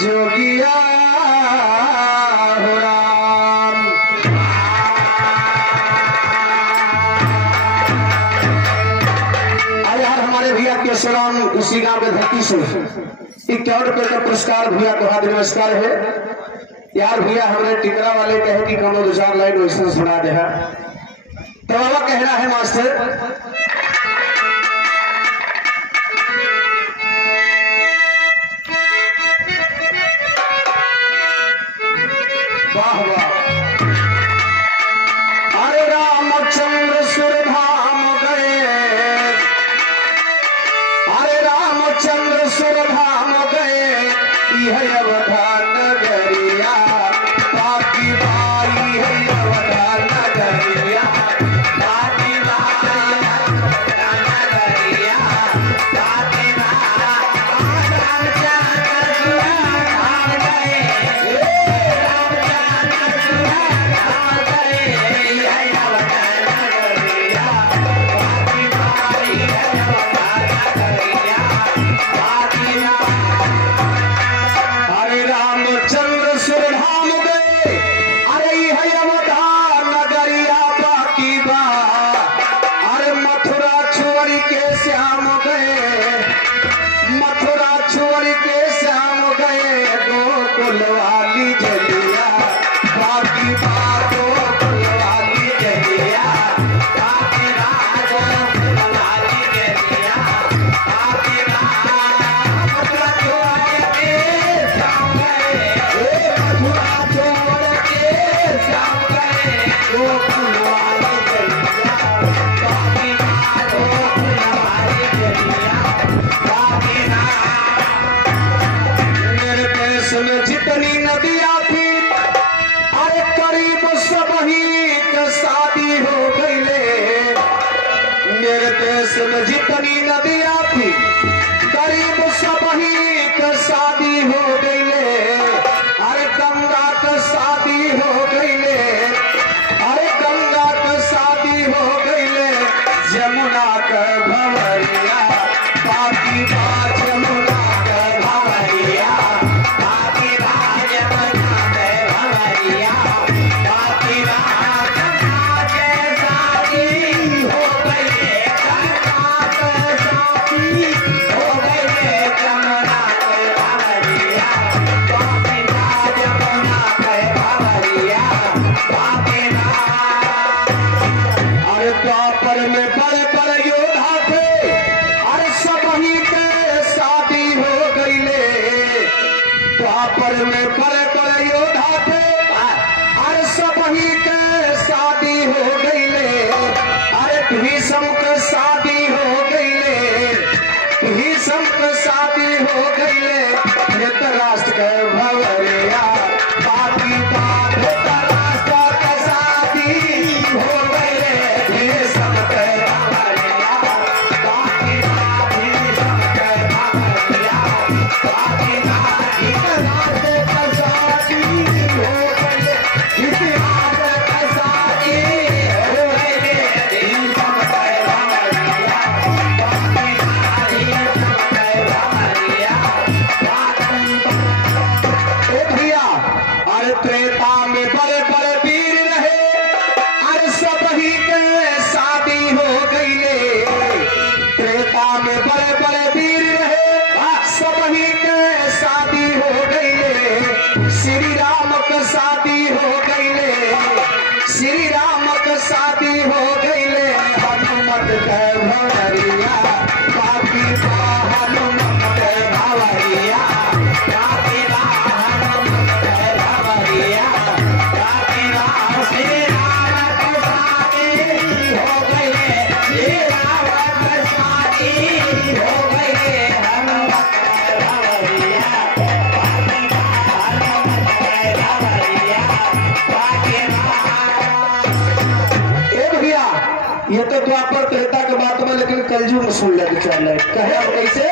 जोगिया हो राम। आज यार हमारे भैया के सलाम उसी गांव के धरती से 51 रुपए का पुरस्कार भैया को हाथ नमस्कार है यार। भैया हमारे टिकरा वाले कहे कि कम 2-4 लाइन वैसे सुना दे तो बाबा कहना है मास्टर। वाह वाह। अरे रामचंद्र सुरधाम गए, अरे रामचंद्र सुरधाम गए, यह अवधान नगरिया बाकी बाई है अवधान नगरिया। जितनी नदियां थी अरे करीब सब ही शादी हो गई। मेरे देश में जितनी नदियां थी करीब सब ही शादी हो गई। अरे गंगा का शादी हो गई, अरे गंगा का शादी हो गई। जमुना का भंवरिया बाकी बात जमुना का भंवरिया में बड़े बड़े योद्धा थे। अरे सब ही के शादी हो गई। अरे भीष्म के शादी हो गई, भीष्म के शादी हो गई। धृतराष्ट्र के भंवरिया बाकी बात धृतराष्ट्र के शादी हो गई। भीष्म के भंवरिया बाकी बात भीष्म के भंवरिया बाकी बात त्रेता में बड़े बड़े वीर रहे। अरे सब ही के शादी हो गई। त्रेता में बड़े बड़े वीर रहे, सब ही के शादी हो गई। श्री राम का शादी हो गई, श्री राम का शादी हो गई। हनुमत के भंवरिया बाकी हनुमत के भंवरिया बाकी ये तो द्वापर त्रेता के बात में, लेकिन कलयुग में सुन लगे चल कहे और कैसे।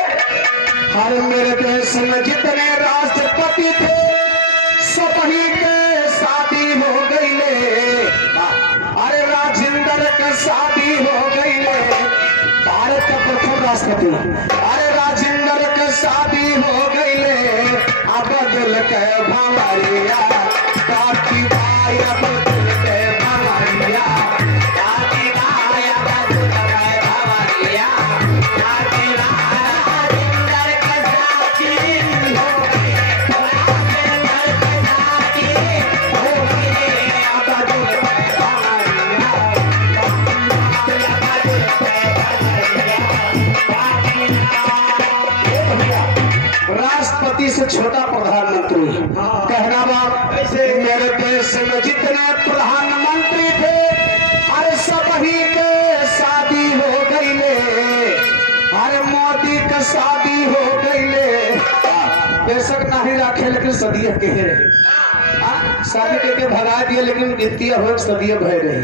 हर मेरे देश में जितने राष्ट्रपति थे सब ही के शादी हो गई। अरे राजेंद्र के शादी हो गई, भारत का प्रथम राष्ट्रपति। अरे राजेंद्र के शादी भंवरिया बाकी बाया बदल के भंवरिया बाकी बाया बदल के भंवरिया बाकी बाया सुंदर कसाकी हो गई सुंदर कसाकी हो गई बदल के भंवरिया बदल के भंवरिया। राष्ट्रपति से छोटा प्रधानमंत्री कहना बात मेरे देश में जितने प्रधानमंत्री थे अरे सब ही के शादी हो गई ले अरे मोदी का शादी हो गई ले बेशक नहीं रखे लेकिन सदिया के रहे शादी करके भगा दिए लेकिन द्वितीय हो सदिया भय रही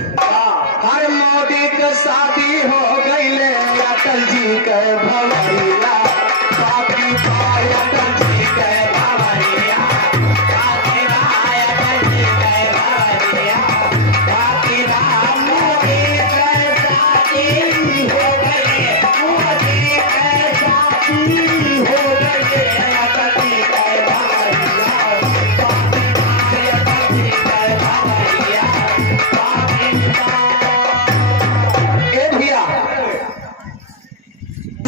अरे मोदी का शादी हो गई ले अटल जी के भंवरिया बाकी बाया अटल जी के भंवरिया बाकी बाया अटल जी के भंवरिया बाकी राम मोदी के शादी हो गई मोदी के शादी हो गई अटल जी के भंवरिया बाकी बाया अटल जी के भंवरिया बाकी ए भैया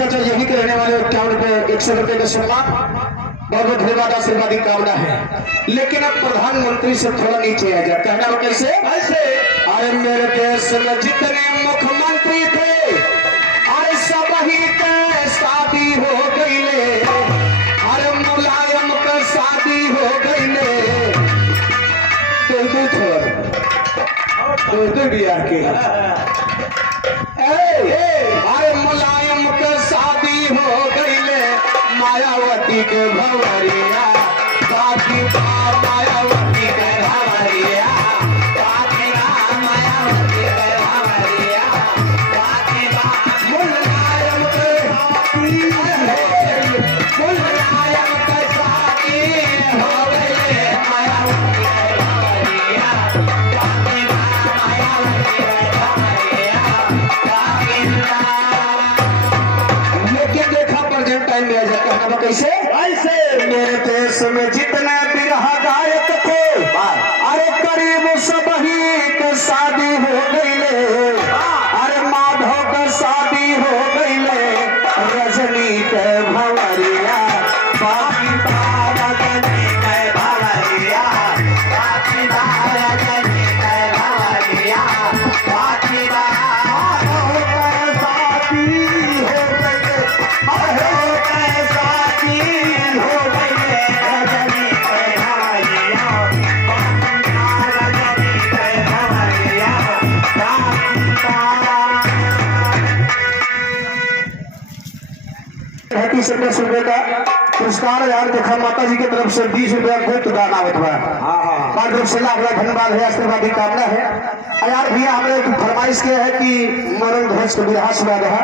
तो यही के रहने वाले 51 रुपए 100 रुपए का सम्मान बहुत बहुत धन्यवाद आशीर्वाद की कामना है लेकिन अब प्रधानमंत्री से थोड़ा नीचे आ जाए कहना वो कैसे अरे मेरे देश में जितने मुख्यमंत्री थे अरे सब ही के शादी हो गई ले अरे मुलायम का शादी हो गई ले दो बिहार के अरे मुलायम के शादी हो गई ले मायावती के भंवरिया बाकी मायावती के भंवरिया बाकी मायावती के भंवरिया बाकी मुलायम के शादी हो गई मुलायम के शादी हो गई ले मायावती के भंवरिया बाकी मायावती के भंवरिया लेकिन देखा प्रेजेंट टाइम में आ जाता है कैसे मेरे देश में जितने बिरहा गायक थे अरे करीब सब ही के शादी हो गई ले अरे माधव का शादी हो गई ले रजनी के भंवरिया बाकी रजनी के भंवरिया बाकी रजनी के भंवरिया बाकी ₹35 रुपए का पुरस्कार यार देखा माता जी की तरफ से 20 रुपया गुप्त दान आवत बा बार तरफ से लाख धन्यवाद है आशीर्वाद की कामना है यार भैया हमने फरमाइश किया है कि मरण ध्वज को विधान सुना रहा